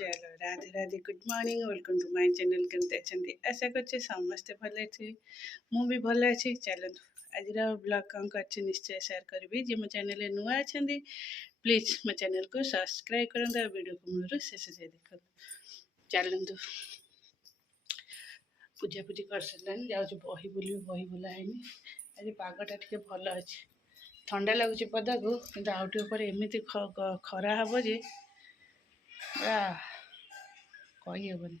चलो Radhe Radhe good morning welcome to my channel केमते अच्छे आशा करछे समस्ते भले अच्छे मु भी भले अच्छी चलतु आज ब्लॉग कौन कर निश्चय शेयर करी जी मो चैनल नुआ अच्छा प्लीज मो चैनल को सब्सक्राइब करते वीडियो को मूल शेष जाए देख चलतु पूजा पूजी कर सारे जाऊँ बही बुल बही बुला है आज पागटा टे भल अच्छे ठंडा लगुच पदा को कि आउटे एमती खरा हम जे कही हेनी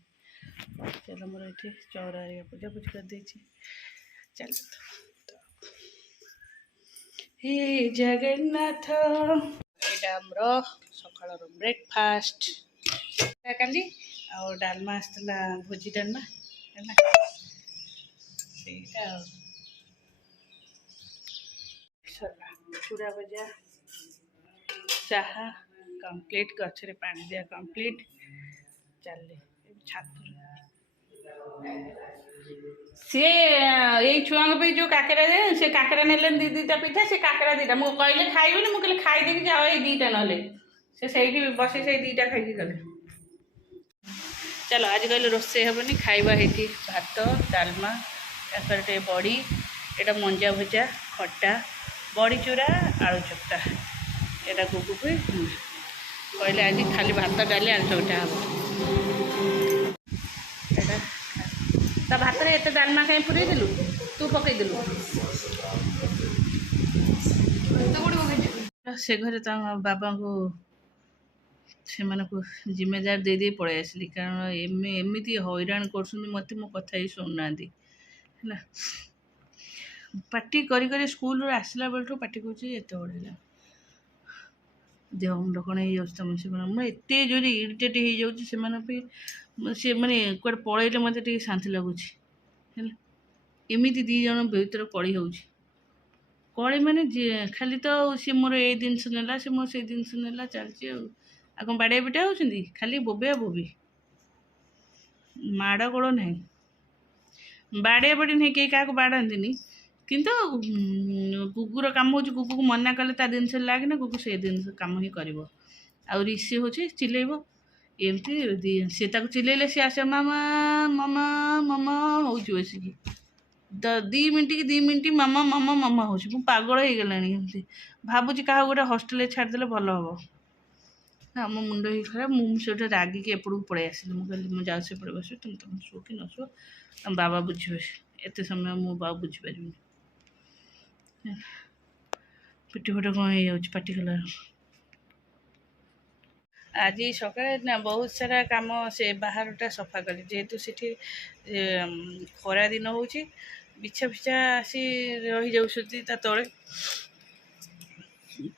चलो मोर ये चौरा पूजा पूजी कर दे चल हे जगन्नाथ यहाँ सकाल ब्रेकफास्ट काली आ डालमा आसला भोजी डालमा चूड़ा भजा चाहा कंप्लीट गचरे पानी दिया कंप्लीट चल छात सी यही छुआ जो काकेरा से काकेरा ने दी दीटा पिठा से काकेरा दीटा मुझे कहले खाइबे मुझे खाईदेवी जाओ ये दीटा ना से बस से दीटा खाई गले चलो आज कल रोसे हेनी खाइबा है भात डालमा टे बड़ी एटा मंजा भजा खट्टा बड़ी चूरा आलू चकटा एटा गुगु को कहले आज खाली भात डाली आलू चकटा हम ता भात रे एते डालमा कहीं पुरे देलु तू पकई देलु से घरे बाबा को से जिम्मेदार दे दे पड़े आसली कारण एमती हैरान कर मत मो कथा ही शुणुना है पार्टी करी स्कूल आसला बेलू पार्टी करते बड़ा देह मुंड कण हो तुम से मुझे जोर इरिटेट हो सी मैंने कड़े पलैले मत शांति लगुच एमती दी जन भर कड़ी हो कड़ी माने खाली तो सी मोर ये जिनस नेला से मोर से जिनस नेला चलती कौन बाड़िया पिटा होती खाली बोबे बोबी माड़ गोड़ ना बाड़िया बाड़ी नहीं कहीं क्या बाड़ाती किंतु गुगुर काम हो गुगु को मना कले ता जिनस लगे गुगु से जिन कम ही कर सी हूँ चिल्लेब एमती सी चिल्ले सी आस मामा मामा मामा हो बसिकी दी मिनट मामा मामा मामा हो पागल हो गलानी भावुँ क्या गोटे हस्टेल छाड़दे भल हम मो मुंड ही खराब मुझे रागिकी एपड़ पड़े आसली मुझे जाऊँ से पड़े बस तुम शुओ कि न शुओ तुम बाबा बुझे एत समय मो बाबा बुझीपार पिटी फट कौन हो पाटी कला आज सका बहुत सारा कम से बाहरटा सफा कली जेहेतु से खरा दिन हो बिछा फिछा आसी रही जाऊँ तले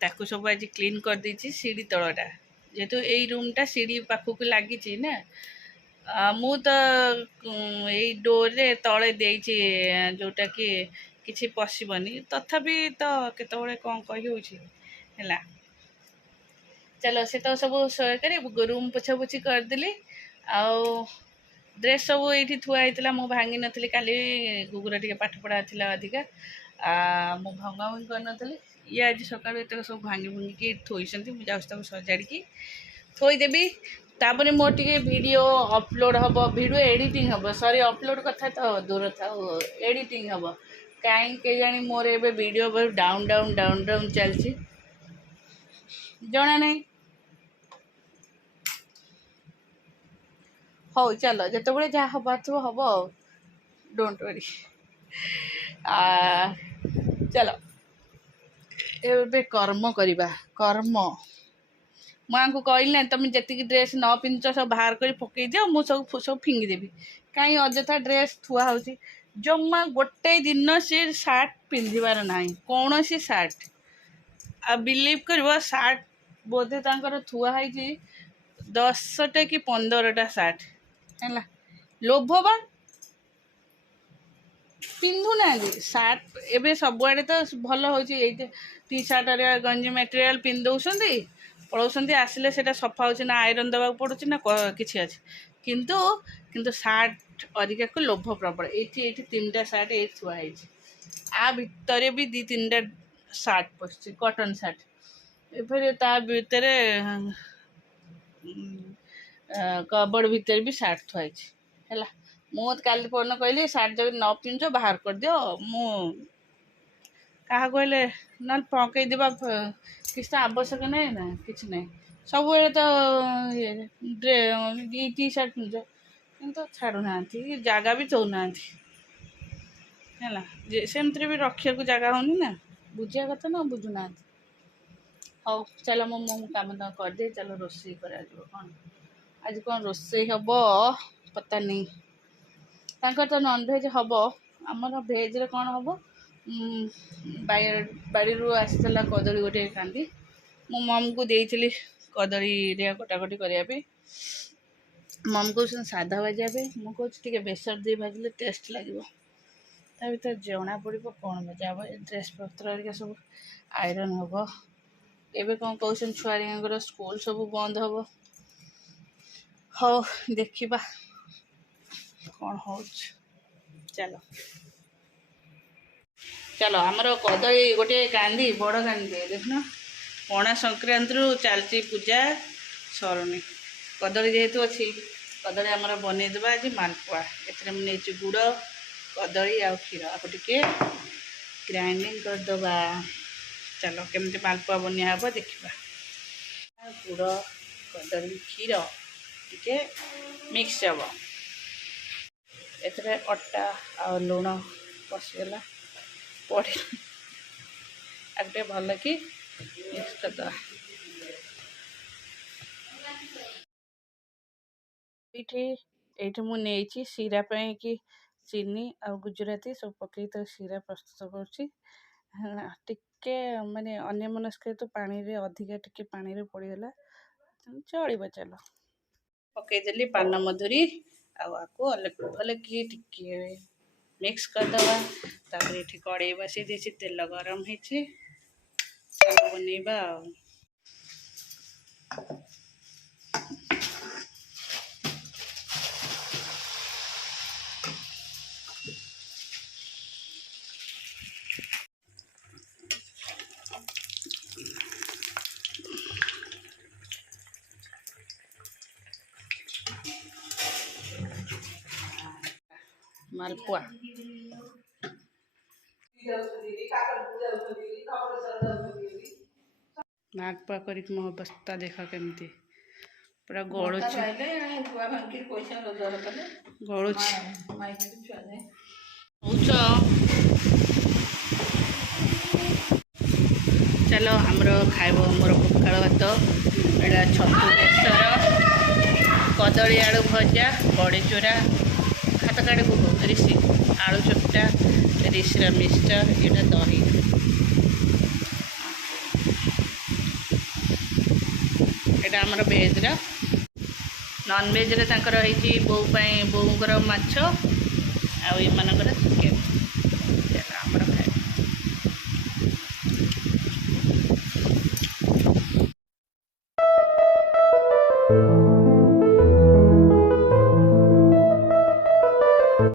ताकू सब आज क्लीन कर देछि सीढ़ी तलटा जेहेतु यही रूमटा सीढ़ी पाखक लगी ना मु तो यही डोर रे तले देछि जोटा कि किसी पशबनी तथापि तो केतबेले कौन कही होला चलो से तो सब कर रूम पोछा पोछी करदेली आउ ड्रेस सब ये थुआ मु भांगी नी काली गुगुरा टे पाठ पढ़ा था अधिका मु भंगा भंगी कर ये आज सकाल एत सब भांगी भुंगी थोड़ी मुझे सजाड़ी थोदेवी तापर मोर टे वीडियो अपलोड हम वीडियो एडिटिंग हम सॉरी अपलोड कथा तो दूर था एडिटिंग हम कहीं के जानी मोर ए video down down down down चलती जना नहीं हो चलो जिते बड़े जहाँ हबार थो हम डोंट वरी चलो ए कर्म करवा कर्म मुझे कहली ना तुम जी ड्रेस न पिंध सब बाहर कर पकई दियो मु सब सब फिंगिदेवी कहीं अଯଥା ड्रेस थुआ हो जमा गोटे दिन से सार्ट पिंधार ना कौन सी सार्ट आ बिलीव कर सार्ट बोधे तर थुआई 10टा कि 15टा सार्ट है लोभवान पिंधु ना सार्ट एवं सबुआड़े तो भल हो टी सार्ट गंजी मटेरियल पिंधि पड़ोस आसिले से सफा हो ना आयरन देवा पड़ू ना किसी अच्छे किंतु किंतु सार्ट अधिका को लोभ प्रबल ये 3टा सार्ट ये थुआई आ भितर भी 2-3टा सार्ट पशि कटन सार्ट फिर ता भितर कबड़ भितर भी सार्ट थुआई है मु काली पन कहली सार्ट जब न पिंध बाहर कर दियो मु क्या कहले ना पकईदेवा किसी तो आवश्यक नहीं ना किसी ना सब तो ये टी सार्ट पिंध कि छाड़ूना जगह भी चौना है सेमती भी रखा को जगह होनी ना बुझा कथा ना बुझुना हाँ चलो मो मो कम तो करदे चलो रोषे कर कौन आज कौन रोषे हम पता नहीं तो नॉनभेज हम आमर भेज रे कौन हम बाड़ी आसला कदली गोटे कांदी मो मम को देती कदली रे कटाकटी करने मम को साधा भाजापे मुझे कहती बेसर दे भाजले टेस्ट लगे ता भर जना पड़ कौन भजा हम ड्रेस पत्र सब आयरन हम एवं कौन कौन छुआ स्कूल सब बंद हम हाँ देखा कौन हो चलो चलो आमर कदली गोटे कांदी बड़ कांदी देखना पणा संक्रांति चलती पूजा सरुनी कदली जेहेतु अच्छी कदली आमर बनईदेवा आज मालपुआ ए गुड़ कदली आ क्षीर आपको टे ग्राइंडिंग करदे चलो केमती मालपुआ बनिया हम देखा गुड़ कदली क्षीर टे मिक्स हम ए अटा आ लुण पशिगला पड़े आगे भल कि मिक्स करदे ये मुझे सीरा कि चीनी आ गुजराती सब पकई तो सीरा प्रस्तुत करके माने अन्य मनस्क तो पानी रे अधिका टिके पानी रे पड़गला चलो चलो पकईदेली पान मधुरी आपको अलग अलग टिके मिक्स करदवा तापर ये कड़े बसई दी तेल गरम हो बनइबा मालपुआ मालपुआ कर मो अवस्था देख केमती पूरा गलु गलु चलो आमर खाइब मोर पखाड़ भात एटा छतु बेसर कदली आलू भजा बड़ी चूरा हाथ काटे को ऋषि आलू चपटा ऋषिर मिक्सचर ये दही एटा आमर भेज नॉन भेज रे तांकर होइची बो बोर माछ आ चिकेन।